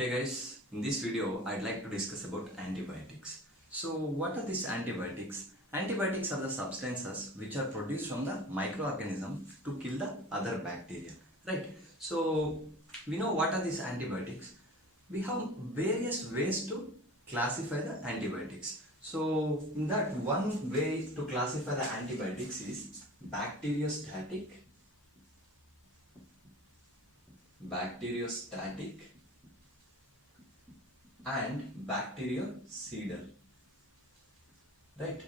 Hey guys, in this video I'd like to discuss about antibiotics. So what are these antibiotics? Antibiotics are the substances which are produced from the microorganism to kill the other bacteria, right? So we know what are these antibiotics. We have various ways to classify the antibiotics. So in that, one way to classify the antibiotics is bacteriostatic, and bactericidal, right?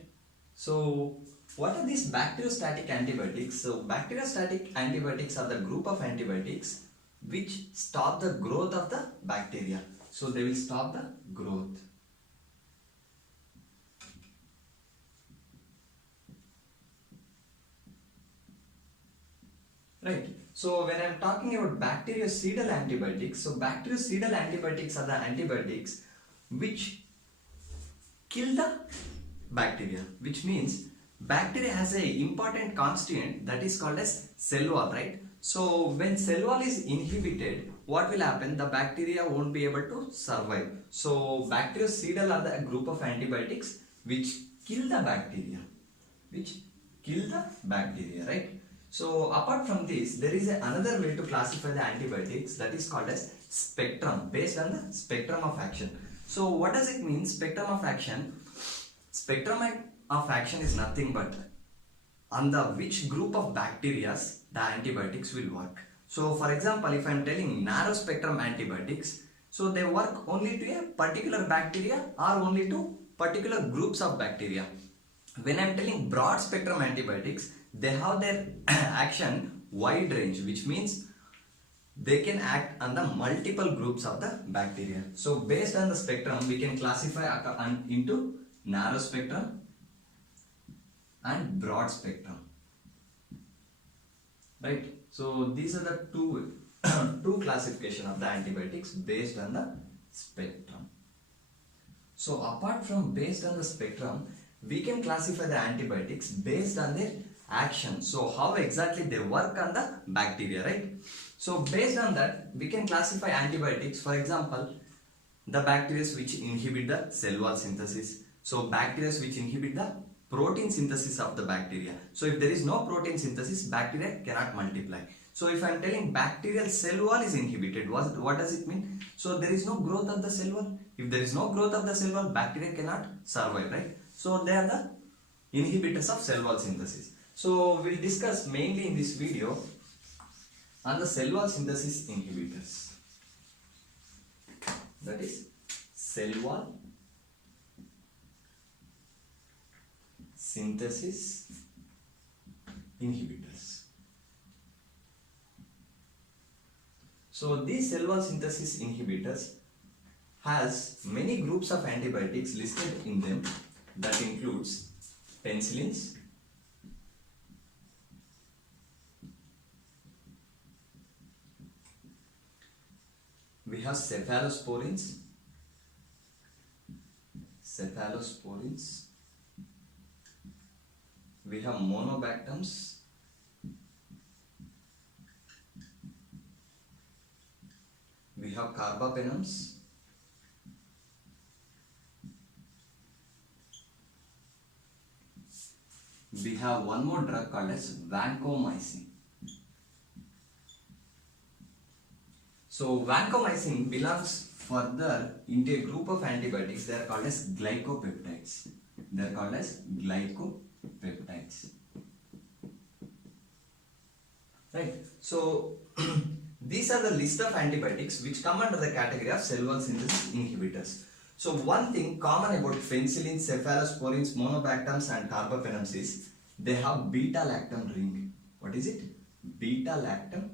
So what are these bacteriostatic antibiotics? So bacteriostatic antibiotics are the group of antibiotics which stop the growth of the bacteria. So they will stop the growth. Right. So when I am talking about bactericidal antibiotics, so bactericidal antibiotics are the antibiotics which kill the bacteria, which means bacteria has a important constituent that is called as cell wall, right? So when cell wall is inhibited, what will happen? The bacteria won't be able to survive. So bactericidal are the group of antibiotics which kill the bacteria, right? So apart from this, there is another way to classify the antibiotics, that is called as spectrum, based on the spectrum of action. So what does it mean, spectrum of action? Spectrum of action is nothing but on the which group of bacteria the antibiotics will work. So for example, if I am telling narrow spectrum antibiotics, so they work only to a particular bacteria or only to particular groups of bacteria. When I am telling broad spectrum antibiotics, they have their action wide range, which means they can act on the multiple groups of the bacteria. So based on the spectrum, we can classify into narrow spectrum and broad spectrum, right? So these are the two classification of the antibiotics based on the spectrum. So apart from based on the spectrum, we can classify the antibiotics based on their action. So how exactly they work on the bacteria, right? So based on that, we can classify antibiotics. For example, the bacteria which inhibit the cell wall synthesis. So bacteria which inhibit the protein synthesis of the bacteria. So if there is no protein synthesis, bacteria cannot multiply. So if I am telling bacterial cell wall is inhibited, what does it mean? So there is no growth of the cell wall. If there is no growth of the cell wall, bacteria cannot survive, right? So they are the inhibitors of cell wall synthesis. So we'll discuss mainly in this video on the cell wall synthesis inhibitors. That is cell wall synthesis inhibitors. So these cell wall synthesis inhibitors has many groups of antibiotics listed in them. That includes penicillins, we have cephalosporins, we have monobactams, we have carbapenems, we have one more drug called as vancomycin. So vancomycin belongs further into a group of antibiotics. They are called as glycopeptides. Right. So these are the list of antibiotics which come under the category of cell wall synthesis inhibitors. So one thing common about penicillins, cephalosporins, monobactams and carbapenems is they have beta-lactam ring. What is it? Beta-lactam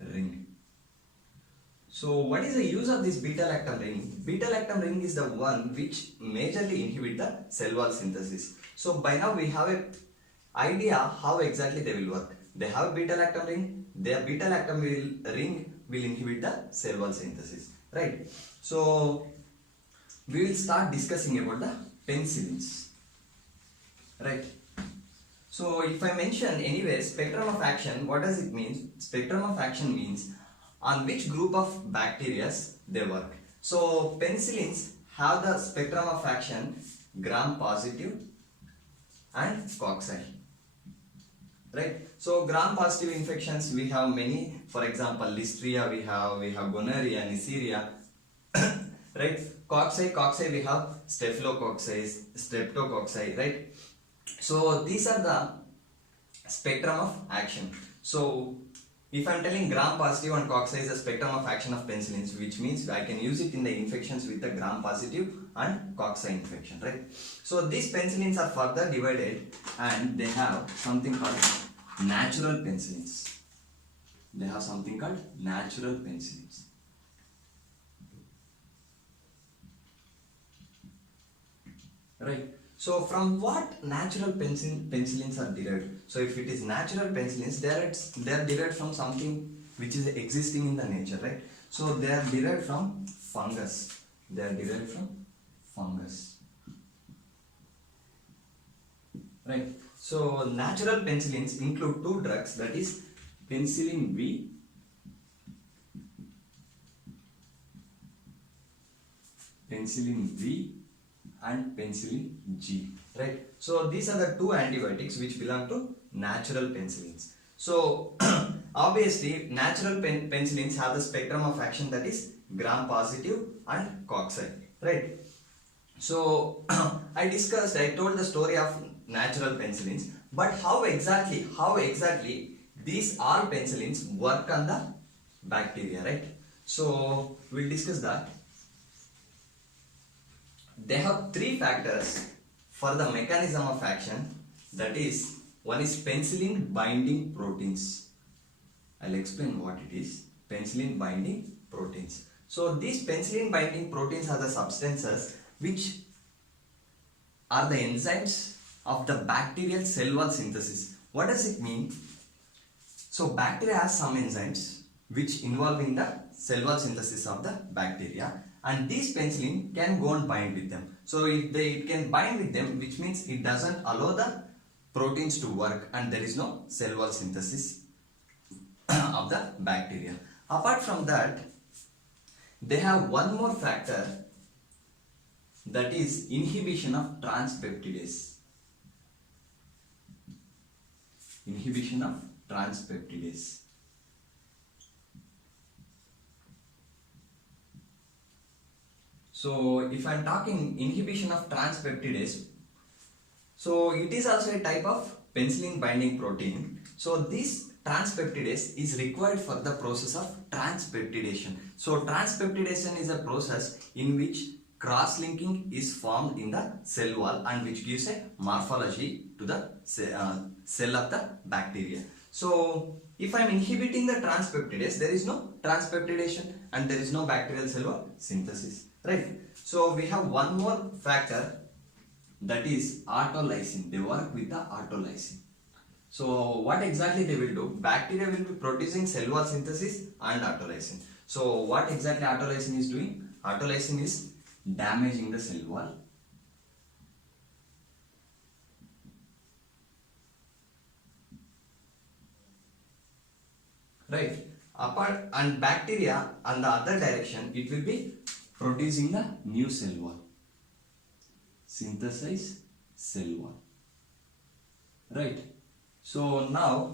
ring. So what is the use of this beta-lactam ring? Beta-lactam ring is the one which majorly inhibit the cell wall synthesis. So by now we have an idea how exactly they will work. They have a beta-lactam ring. Their beta-lactam ring will inhibit the cell wall synthesis, right? So we will start discussing about the penicillins, right? So if I mention anyway spectrum of action, what does it mean? Spectrum of action means on which group of bacteria they work. So penicillins have the spectrum of action gram positive and cocci. Right. So gram positive infections we have many. For example, listeria we have gonorrhea, neisseria. Right. Cocci we have staphylococcus, streptococci. Right. So these are the spectrum of action. So if I am telling gram positive and cocci is the spectrum of action of penicillins, which means I can use it in the infections with the gram positive and cocci infection, right? So these penicillins are further divided and they have something called natural penicillins. They have something called natural penicillins. Right. So from what natural penicillins are derived? So if it is natural penicillins, they are derived from something which is existing in the nature, right? So they are derived from fungus. They are derived from fungus. Right. So natural penicillins include two drugs, that is penicillin V and penicillin G, right? So these are the two antibiotics which belong to natural penicillins. So obviously natural penicillins have the spectrum of action that is gram positive and cocci, right? So I told the story of natural penicillins, but how exactly these all penicillins work on the bacteria, right? So we'll discuss that. They have three factors for the mechanism of action, that is, one is penicillin binding proteins. I'll explain what it is. Penicillin binding proteins. So these penicillin binding proteins are the substances which are the enzymes of the bacterial cell wall synthesis. What does it mean? So bacteria has some enzymes which involve in the cell wall synthesis of the bacteria, and these penicillin can go and bind with them. So if it can bind with them, which means it doesn't allow the proteins to work and there is no cell wall synthesis of the bacteria. Apart from that, they have one more factor, that is inhibition of transpeptidase. Inhibition of transpeptidase. So if I am talking inhibition of transpeptidase, so it is also a type of penicillin binding protein. So this transpeptidase is required for the process of transpeptidation. So transpeptidation is a process in which cross-linking is formed in the cell wall and which gives a morphology to the cell of the bacteria. So if I am inhibiting the transpeptidase, there is no transpeptidation and there is no bacterial cell wall synthesis, right? So we have one more factor, that is autolysin. They work with the autolysin. So what exactly they will do? Bacteria will be producing cell wall synthesis and autolysin. So what exactly autolysin is doing? Autolysin is damaging the cell wall. Right. And bacteria on the other direction, it will be producing the new cell wall. Synthesize cell wall. Right. So now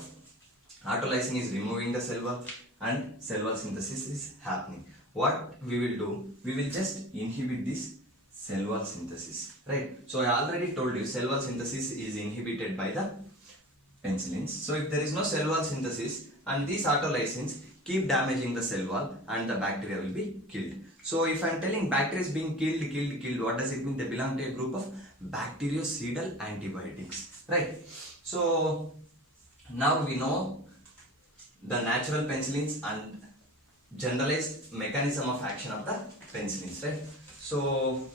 autolysin is removing the cell wall and cell wall synthesis is happening. What we will do? We will just inhibit this cell wall synthesis. Right. So I already told you cell wall synthesis is inhibited by the penicillins. So if there is no cell wall synthesis and these autolysins keep damaging the cell wall and the bacteria will be killed. So if I am telling bacteria is being killed, what does it mean? They belong to a group of bactericidal antibiotics, right? So now we know the natural penicillins and generalized mechanism of action of the penicillins, right? So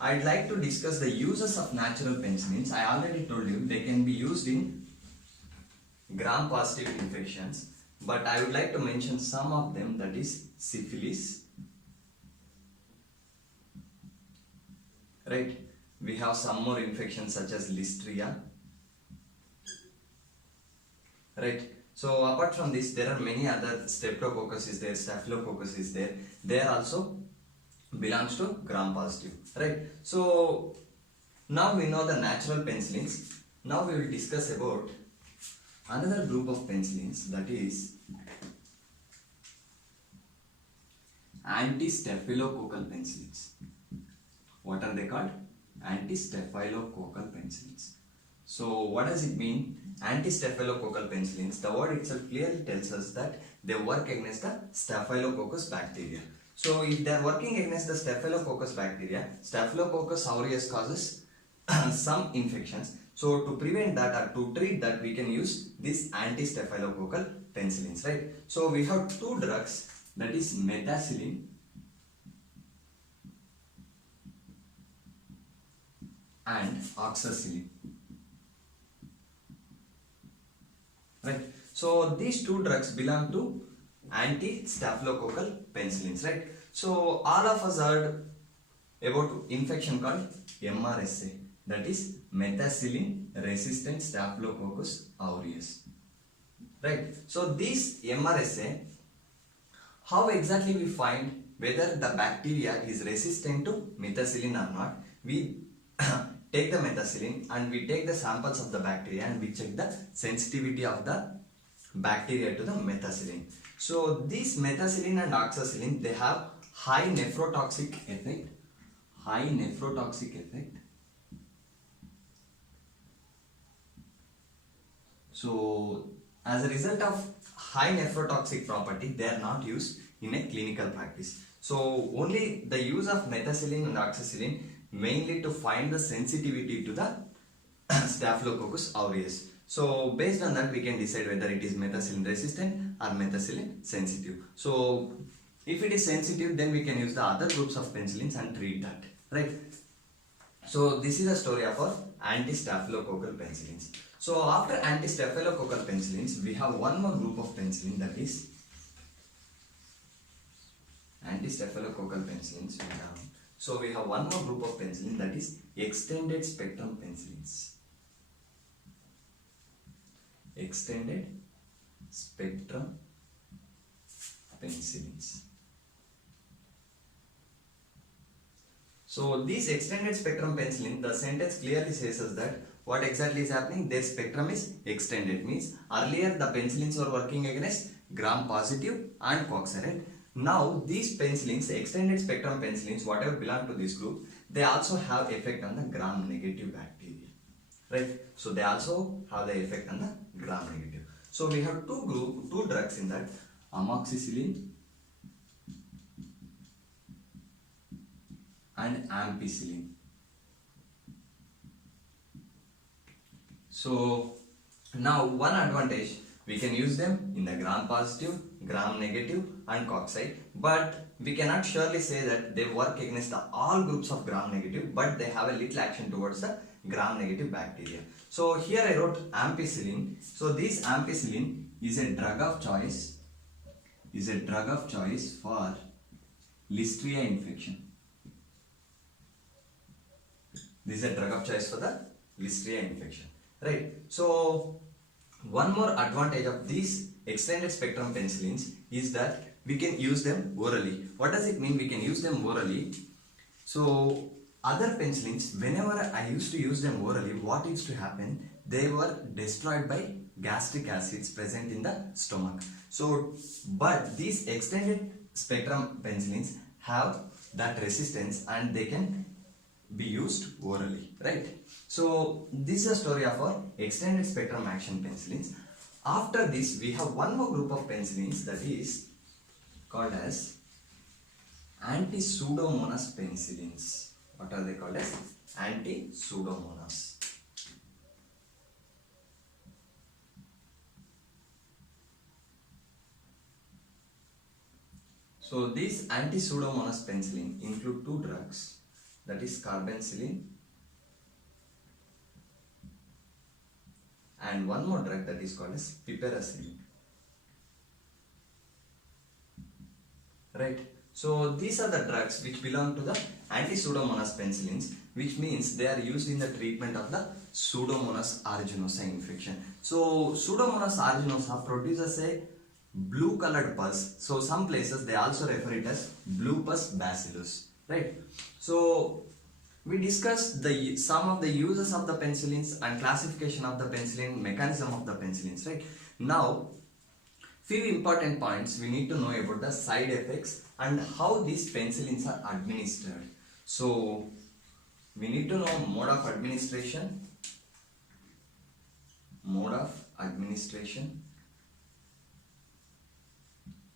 I'd like to discuss the uses of natural penicillins. I already told you they can be used in gram-positive infections, but I would like to mention some of them, that is syphilis, right? We have some more infections such as listeria, right? So apart from this, there are many other streptococcus is there, staphylococcus is there. They are also belongs to gram positive, right? So now we know the natural penicillins. Now we will discuss about another group of penicillins, that is anti-staphylococcal penicillins. What are they called? Anti-staphylococcal penicillins. So what does it mean? Anti-staphylococcal penicillins, the word itself clearly tells us that they work against the staphylococcus bacteria. So if they are working against the staphylococcus bacteria, Staphylococcus aureus causes some infections. So to prevent that or to treat that, we can use this anti-staphylococcal penicillins, right? So we have two drugs, that is methicillin and oxacillin, right? So these two drugs belong to anti-staphylococcal penicillins, right? So all of us heard about infection called MRSA, that is methicillin resistant staphylococcus aureus, right? So this MRSA, how exactly we find whether the bacteria is resistant to methicillin or not? We take the methicillin and we take the samples of the bacteria and we check the sensitivity of the bacteria to the methicillin. So these methicillin and oxacillin, they have high nephrotoxic effect. High nephrotoxic effect. So as a result of high nephrotoxic property, they are not used in a clinical practice. So only the use of methicillin and oxacillin mainly to find the sensitivity to the Staphylococcus aureus. So based on that, we can decide whether it is methicillin resistant or methicillin sensitive. So if it is sensitive, then we can use the other groups of penicillins and treat that, right? So this is the story of our anti-staphylococcal penicillins. So after anti-staphylococcal penicillins, we have one more group of penicillin, that is anti-staphylococcal penicillins. So we have one more group of penicillin, that is extended spectrum penicillins. Extended spectrum penicillins. So these extended spectrum penicillin, the sentence clearly says us that what exactly is happening, their spectrum is extended. Means earlier the penicillins were working against gram positive and cocci, right? Now these penicillins, extended spectrum penicillins, whatever belong to this group, they also have effect on the gram negative bacteria, right? So they also have the effect on the gram negative. So we have two drugs in that, amoxicillin and ampicillin. So now one advantage, we can use them in the gram positive, gram negative and cocci, but we cannot surely say that they work against all groups of gram negative, but they have a little action towards the gram negative bacteria. So here I wrote ampicillin. So this ampicillin is a drug of choice, for Listeria infection. This is a drug of choice for the Listeria infection, right? So one more advantage of these extended spectrum penicillins is that we can use them orally. What does it mean we can use them orally? So other penicillins, whenever I used to use them orally, what used to happen? They were destroyed by gastric acids present in the stomach. So, but these extended spectrum penicillins have that resistance and they can be used orally, right? So this is a story of our extended spectrum action penicillins. After this, we have one more group of penicillins, that is called as anti-pseudomonas penicillins. What are they called as? Anti-pseudomonas. So these anti-pseudomonas penicillin include two drugs, that is carbenicillin and one more drug that is called as piperacillin, right? So these are the drugs which belong to the anti-pseudomonas penicillins, which means they are used in the treatment of the Pseudomonas aeruginosa infection. So Pseudomonas aeruginosa produces a blue colored pus. So some places they also refer it as blue pus bacillus, right? So we discussed some of the uses of the penicillins and classification of the penicillin, mechanism of the penicillins, right? Now few important points we need to know about the side effects and how these penicillins are administered. So we need to know mode of administration,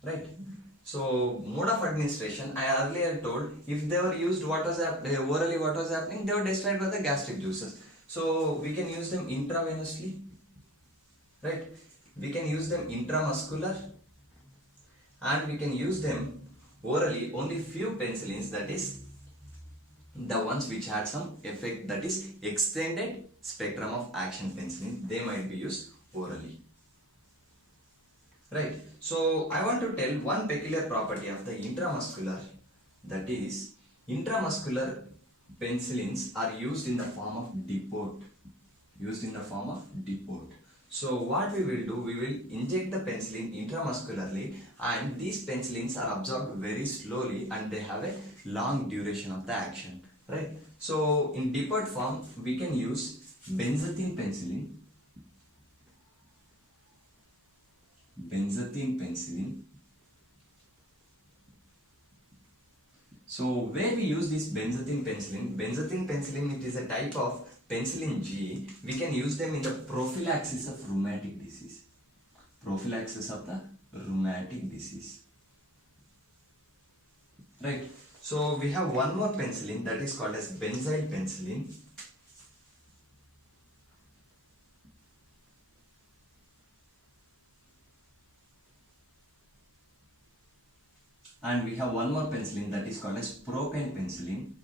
right? So mode of administration, I earlier told, if they were used orally, what was happening, they were destroyed by the gastric juices. So we can use them intravenously, right? We can use them intramuscular, and we can use them orally. Only few penicillins, that is the ones which had some effect, that is extended spectrum of action penicillin, they might be used orally, right? So I want to tell one peculiar property of the intramuscular, that is intramuscular penicillins are used in the form of depot. So what we will do, we will inject the penicillin intramuscularly, and these penicillins are absorbed very slowly and they have a long duration of the action, right? So in depot form we can use benzathine penicillin, So where we use this benzathine penicillin, it is a type of penicillin G. We can use them in the prophylaxis of rheumatic disease. Right. So we have one more penicillin, that is called as benzyl penicillin. And we have one more penicillin, that is called as procaine penicillin.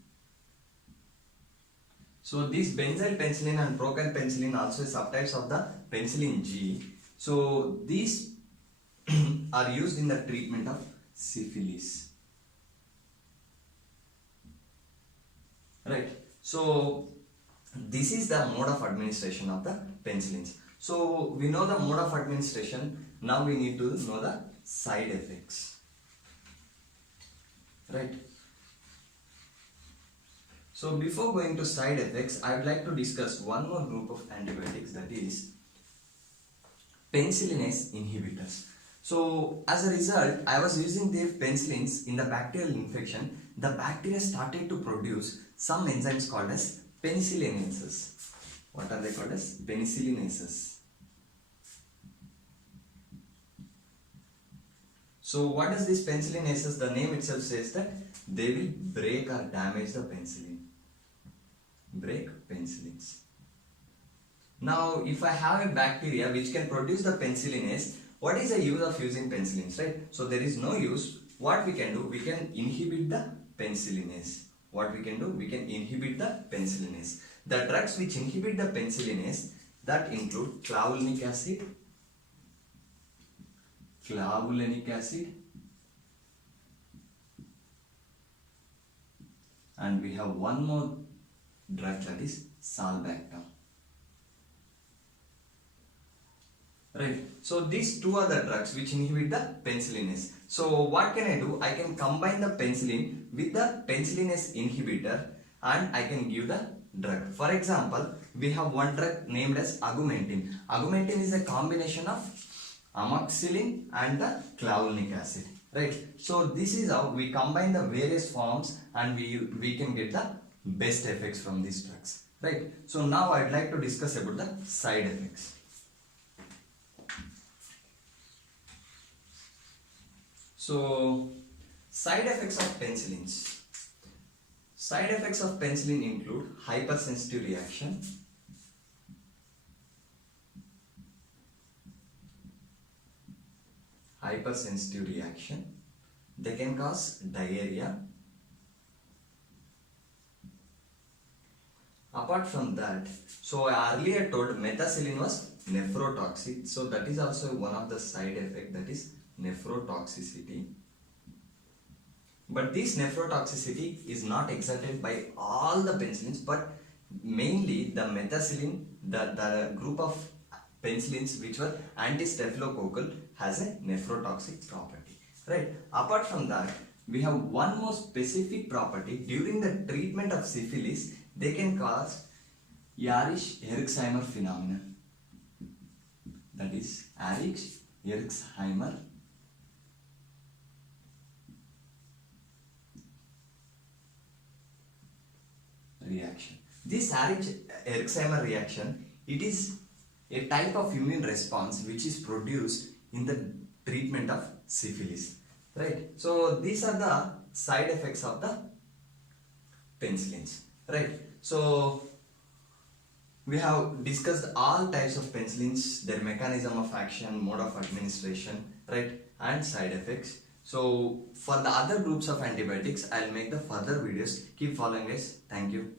So these benzyl penicillin and procaine penicillin also subtypes of the penicillin G. So these are used in the treatment of syphilis, right? So this is the mode of administration of the penicillins. So we know the mode of administration. Now we need to know the side effects, right? So before going to side effects, I would like to discuss one more group of antibiotics, that is penicillinase inhibitors. So as a result, I was using the penicillins in the bacterial infection. The bacteria started to produce some enzymes called as penicillinases. What are they called as? Penicillinases. So what is this penicillinases? The name itself says that they will break or damage the penicillin. Break penicillins. Now if I have a bacteria which can produce the penicillinase, what is the use of using penicillins, right? So there is no use. What we can do, we can inhibit the penicillinase. The drugs which inhibit the penicillinase, that include clavulanic acid, and we have one more drug, that is sulbactam, right? So these two are the drugs which inhibit the penicillinase. So what can I do? I can combine the penicillin with the penicillinase inhibitor and I can give the drug. For example, we have one drug named as augmentin. Augmentin is a combination of amoxicillin and the clavulanic acid, right? So this is how we combine the various forms and we can get the best effects from these drugs, right? So now I'd like to discuss about the side effects. So side effects of penicillins. Side effects of penicillin include hypersensitive reaction, they can cause diarrhea. Apart from that, so I earlier told methicillin was nephrotoxic, so that is also one of the side effect, that is nephrotoxicity. But this nephrotoxicity is not exerted by all the penicillins, but mainly the methicillin, the group of penicillins which were anti-staphylococcal has a nephrotoxic property, right? Apart from that, we have one more specific property. During the treatment of syphilis, they can cause Yarish-Herxheimer phenomenon. That is Yarish-Herxheimer reaction. This Herxheimer reaction, it is a type of immune response which is produced in the treatment of syphilis, right? So these are the side effects of the penicillins, right? So we have discussed all types of penicillins, their mechanism of action, mode of administration, right, and side effects. So for the other groups of antibiotics, I'll make the further videos. Keep following us. Thank you.